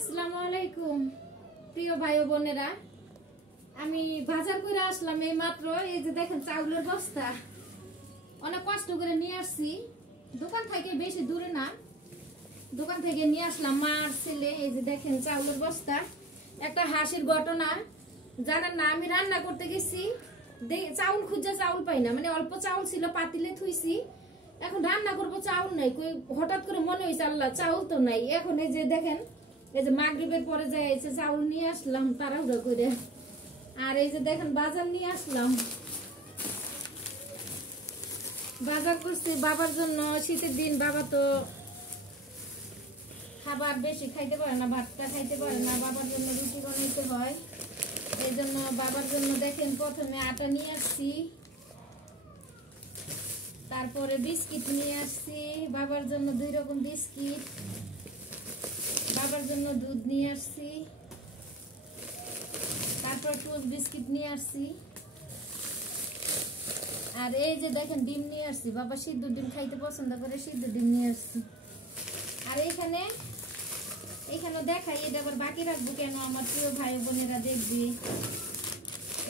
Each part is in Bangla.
আসসালামু আলাইকুম প্রিয় ভাই ও বোনেরা, আমি বাজার করে আসলাম এই মাত্র। এই যে দেখেন চাউলের বস্তা অনেক কষ্ট করে নিয়ে আসছি, দোকান থেকে বেশি দূরে না, দোকান থেকে নিয়ে আসলাম মার ছেলে। এই যে দেখেন চাউলের বস্তা। একটা হাসির ঘটনা জানেন না, আমি রান্না করতে গেছি, চাউল খুঁজে চাউল পাই না, মানে অল্প চাউল ছিল পাতিলে থুইছি, এখন রান্না করবো চাউল নাই, হঠাৎ করে মনে হয়েছে আল্লাহ চাউল তো নাই। এখন এই যে দেখেন এই যে মাগরিবের পরে যাই চাউল নিয়ে আসলাম তাড়াহুড়ো করে। আর এই যে দেখেন বাজার নিয়ে আসলাম, বাজার করছি বাবার জন্য। শীতের দিন বাবা তো খাবার বেশি খাইতে পারে না, ভাতটা খাইতে পারে না, বাবার জন্য রুটি বানাইতে হয়। এই জন্য বাবার জন্য দেখেন প্রথমে আটা নিয়ে আসছি, তারপরে বিস্কিট নিয়ে আসছি বাবার জন্য, 2 রকম বিস্কিট, বাবার জন্য দুধ নিয়ে আসছি, তারপর টোস্ট বিস্কিট নিয়ে আসছি। আর এই যে দেখেন ডিম নিয়ে আসছি, বাবা সিদ্ধ ডিম খাইতে পছন্দ করে, সিদ্ধ ডিম নিয়ে আসছি। আর এখানে দেখাই, এটা আবার বাকি রাখবো কেন, আমার প্রিয় ভাই বোনেরা দেখবি।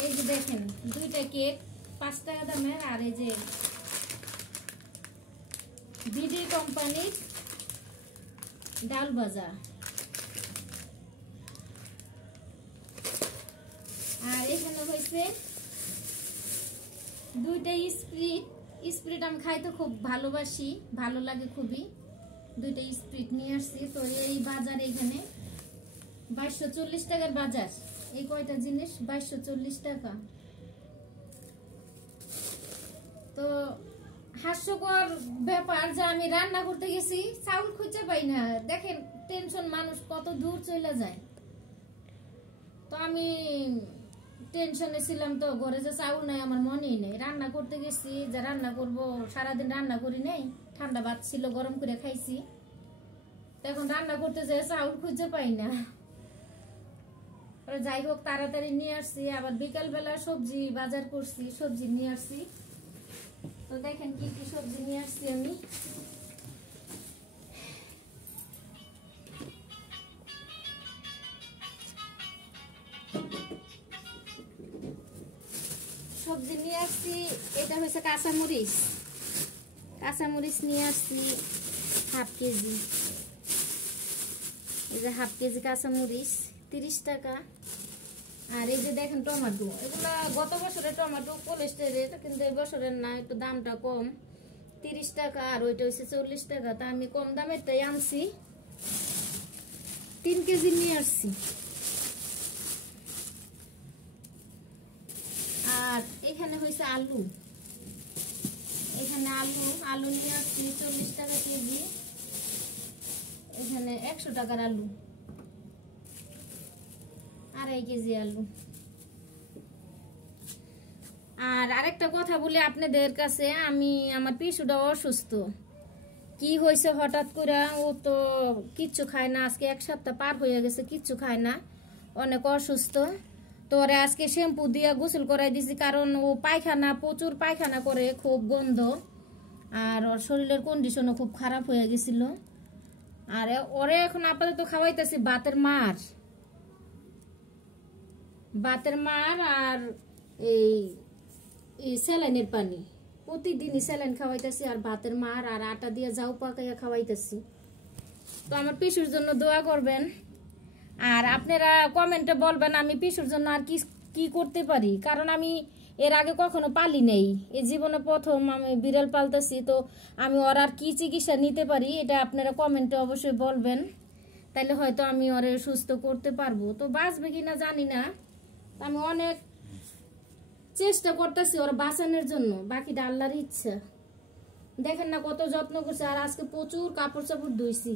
এই যে দেখেন 2টা কেক 5 টাকা দামের। আর এই যে বিডি কোম্পানির ডাল ভাজা। আর এখানে হয়েছে 2টা স্প্রিট আমি খাইতে খুব ভালোবাসি, ভালো লাগে খুবই। 2টা স্প্রিট নিয়ে আসছি। তো এই বাজার এখানে 2240 টাকার বাজার, এই কয়টা জিনিস 2240 টাকা। তো হাস্যকর ব্যাপার যে আমি রান্না করতে গেছি চাউল খুঁজে পাই না। দেখেন টেনশন, মানুষ কত দূর চলে যায়। তো আমি টেনশনে ছিলাম, তো ঘরে যে চাউল নাই আমার মনেই নেই। রান্না করতে গেছি, যে রান্না করব, সারাদিন রান্না করি নাই, ঠান্ডা ভাত ছিল গরম করে খাইছি। এখন রান্না করতে যাই চাউল খুঁজে পাই না। যাই হোক তাড়াতাড়ি নিয়ে আসছি। আবার বিকাল বেলা সবজি বাজার করছি, সবজি নিয়ে আসছি। তো দেখেন কি কি সবজি নিয়ে আসছি আমি। সবজি নিয়ে আসছি, এটা হচ্ছে কাঁচামরিচ, কাঁচামরিচ নিয়ে আসছি ½ কেজি। এই যে ½ কেজি কাঁচামরিচ 30 টাকা। আর এই যে দেখেন টমেটো, এগুলা গত বছরের টমেটো কোলেস্টেরের, কিন্তু এই বছরের না, একটু দামটা কম, 30 টাকা। আর ওইটা হচ্ছে 40 টাকা। তা আমি কম দামেরটাই আনছি, 3 কেজি নিয়ে আসছি। আর এখানে হয়েছে আলু, এখানে আলু নিয়ে আসছি 40 টাকা কেজি। এখানে 100 টাকার আলু, 2.5 কেজি আলু। আর আরেকটা কথা বলি আপনাদের কাছে, আমার পিসুটা অসুস্থ। কি হয়েছে হঠাৎ করে, ও তো কিচ্ছু খায় না, আজকে 1 সপ্তাহ পার হয়ে গেছে, কিচ্ছু খায় না, অনেক অসুস্থ। তো ওরে আজকে শ্যাম্পু দিয়ে গোসল করাই দিছি, কারণ ও পায়খানা, প্রচুর পায়খানা করে, খুব গন্ধ। আর ওর শরীরের কন্ডিশনও খুব খারাপ হয়ে গেছিল। আর ওরে এখন আপাতত খাওয়াইতেছি ভাতের মার আর এই স্যালাইনের পানি, প্রতিদিনই স্যালাইন খাওয়াইতেছি, আর ভাতের মার আর আটা দিয়ে যাও পাকাইয়া খাওয়াইতেছি। তো আমার পিসুর জন্য দোয়া করবেন। আর আপনারা কমেন্টে বলবেন আমি পিসুর জন্য আর কি করতে পারি, কারণ আমি এর আগে কখনো পালি নেই, এই জীবনে প্রথম আমি বিড়াল পালতেছি। তো আমি ওর আর কি চিকিৎসা নিতে পারি, এটা আপনারা কমেন্টে অবশ্যই বলবেন, তাইলে হয়তো আমি ওরে সুস্থ করতে পারবো। তো বাঁচবে কিনা জানি না, আমি অনেক চেষ্টা করতেছি ওর বাঁচানোর জন্য, বাকিটা আল্লাহর ইচ্ছা। দেখেন না কত যত্ন করছে। আর আজকে প্রচুর কাপড় চাপড় ধুইছি,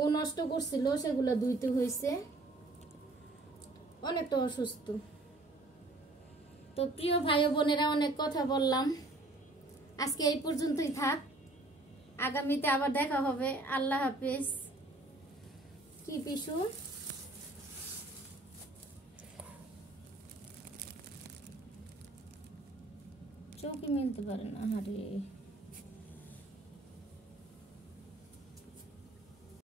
ও নষ্ট করছিল, সেগুলো ধুইতে হয়েছে, অনেকটা অসুস্থ। তো প্রিয় ভাই বোনেরা, অনেক কথা বললাম, আজকে এই পর্যন্তই থাক, আগামীতে আবার দেখা হবে। আল্লাহ হাফেজ। কি পিসু চৌকি মিলতে পারে না, আরে